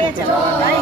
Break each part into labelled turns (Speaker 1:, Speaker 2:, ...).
Speaker 1: 表演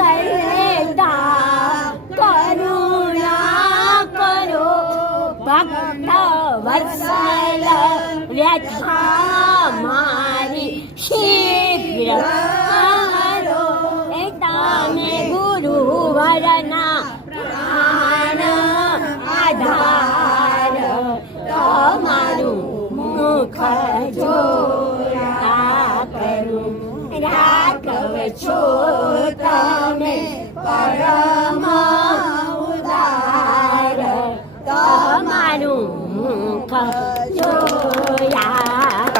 Speaker 1: કરતા કરુણા કરો ભક્ત વત્સલ વ્યથા મારી શીઘ્ર કરો ગુરુ વરના પ્રાણ આધાર તમારું મુખ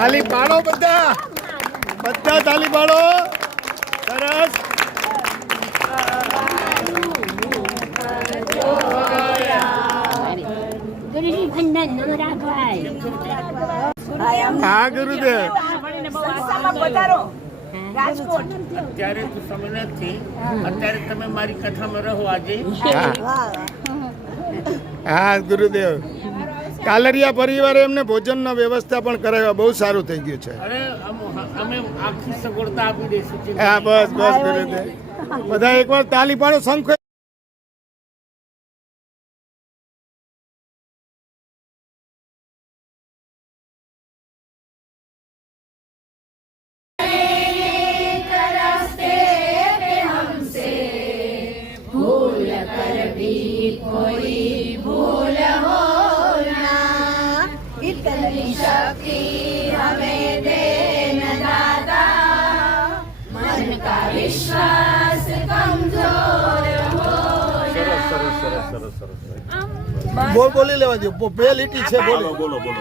Speaker 2: તાલી પાડો બધા. બધા તાલી પાડો. સરસ. હા ગુરુદેવ.
Speaker 3: અત્યારે તો સમય નથી. અત્યારે તમે મારી કથામાં રહો આજે.
Speaker 2: હા ગુરુદેવ. કાલરિયા પરિવારે એમને ભોજનનો વ્યવસ્થા પણ કરાવ્યા. બહુ સારું થઈ ગયું છે. હા બસ બસ બધા એકવાર તાલી પાડો શંખ બોલ બોલી લેવા દો બે લીટી છે બોલો. બોલો બોલો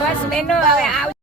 Speaker 4: બસ બેનો હવે આવ